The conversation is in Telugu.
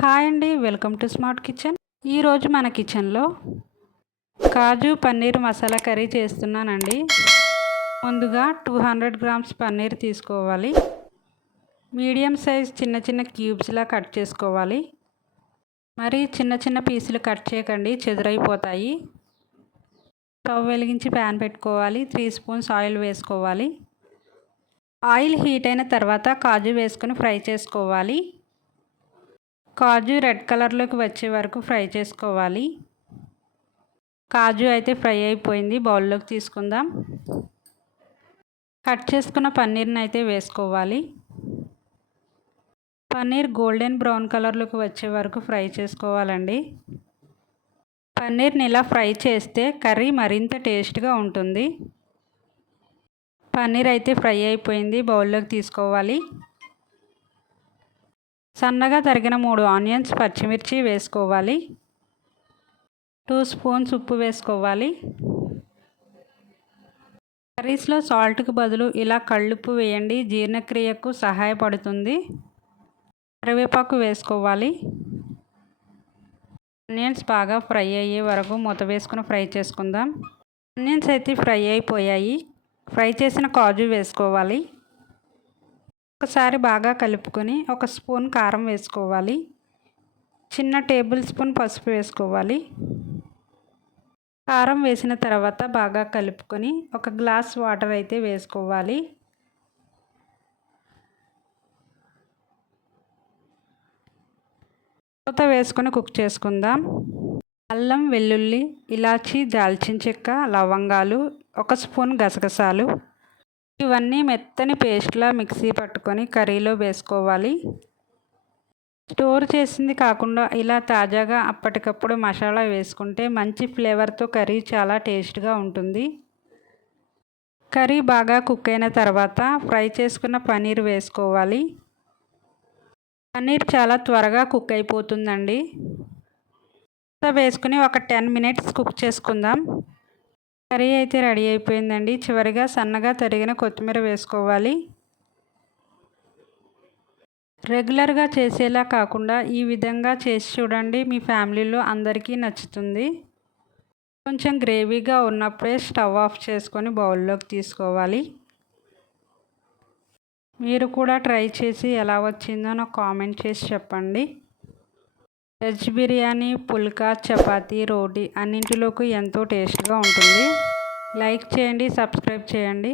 హాయ్ అండి వెల్కమ్ టు స్మార్ట్ కిచెన్. ఈరోజు మన కిచెన్లో కాజు పన్నీర్ మసాలా కర్రీ చేస్తున్నానండి. ముందుగా టూ హండ్రెడ్ గ్రామ్స్ పన్నీర్ తీసుకోవాలి. మీడియం సైజ్ చిన్న చిన్న క్యూబ్స్లా కట్ చేసుకోవాలి. మరి చిన్న చిన్న పీసులు కట్ చేయకండి చెదురైపోతాయి. స్టవ్ వెలిగించి ప్యాన్ పెట్టుకోవాలి త్రీ స్పూన్స్ ఆయిల్ వేసుకోవాలి. ఆయిల్ హీట్ అయిన తర్వాత కాజు వేసుకొని ఫ్రై చేసుకోవాలి. కాజు రెడ్ కలర్లోకి వచ్చే వరకు ఫ్రై చేసుకోవాలి. కాజు అయితే ఫ్రై అయిపోయింది. బౌల్లోకి తీసుకుందాం. కట్ చేసుకున్న పన్నీర్ని అయితే వేసుకోవాలి. పన్నీర్ గోల్డెన్ బ్రౌన్ కలర్లోకి వచ్చే వరకు ఫ్రై చేసుకోవాలండి. పన్నీర్ని ఇలా ఫ్రై చేస్తే కర్రీ మరింత టేస్ట్గా ఉంటుంది. పన్నీర్ అయితే ఫ్రై అయిపోయింది. బౌల్లోకి తీసుకోవాలి. సన్నగా తరిగిన మూడు ఆనియన్స్ పచ్చిమిర్చి వేసుకోవాలి. టూ స్పూన్స్ ఉప్పు వేసుకోవాలి. కర్రీస్లో సాల్ట్కి బదులు ఇలా కళ్ళుప్పు వేయండి. జీర్ణక్రియకు సహాయపడుతుంది. కరివేపాకు వేసుకోవాలి. ఆనియన్స్ బాగా ఫ్రై అయ్యే వరకు మూత వేసుకుని ఫ్రై చేసుకుందాం. ఆనియన్స్ అయితే ఫ్రై అయిపోయాయి. ఫ్రై చేసిన కాజు వేసుకోవాలి. ఒకసారి బాగా కలుపుకొని ఒక స్పూన్ కారం వేసుకోవాలి. చిన్న టేబుల్ స్పూన్ పసుపు వేసుకోవాలి. కారం వేసిన తర్వాత బాగా కలుపుకొని ఒక గ్లాస్ వాటర్ అయితే వేసుకోవాలి. మూత వేసుకొని కుక్ చేసుకుందాం. అల్లం వెల్లుల్లి ఇలాచి దాల్చిన చెక్క లవంగాలు ఒక స్పూన్ గసగసాలు ఇవన్నీ మెత్తని పేస్ట్లా మిక్సీ పట్టుకొని కర్రీలో వేసుకోవాలి. స్టోర్ చేసింది కాకుండా ఇలా తాజాగా అప్పటికప్పుడు మసాలా వేసుకుంటే మంచి ఫ్లేవర్తో కర్రీ చాలా టేస్ట్గా ఉంటుంది. కర్రీ బాగా కుక్ అయిన తర్వాత ఫ్రై చేసుకున్న పన్నీర్ వేసుకోవాలి. పన్నీర్ చాలా త్వరగా కుక్ అయిపోతుందండి. వేసుకుని ఒక టెన్ మినిట్స్ కుక్ చేసుకుందాం. కర్రీ అయితే రెడీ అయిపోయిందండి. చివరిగా సన్నగా తరిగిన కొత్తిమీర వేసుకోవాలి. రెగ్యులర్గా చేసేలా కాకుండా ఈ విధంగా చేసి చూడండి. మీ ఫ్యామిలీలో అందరికీ నచ్చుతుంది. కొంచెం గ్రేవీగా ఉన్నప్పుడే స్టవ్ ఆఫ్ చేసుకొని బౌల్లోకి తీసుకోవాలి. మీరు కూడా ట్రై చేసి ఎలా వచ్చిందో నాకు కామెంట్ చేసి చెప్పండి. వెజ్ బిర్యానీ పుల్కా చపాతీ రోటీ అన్నింటిలోకి ఎంతో టేస్ట్గా ఉంటుంది. లైక్ చేయండి సబ్స్క్రైబ్ చేయండి.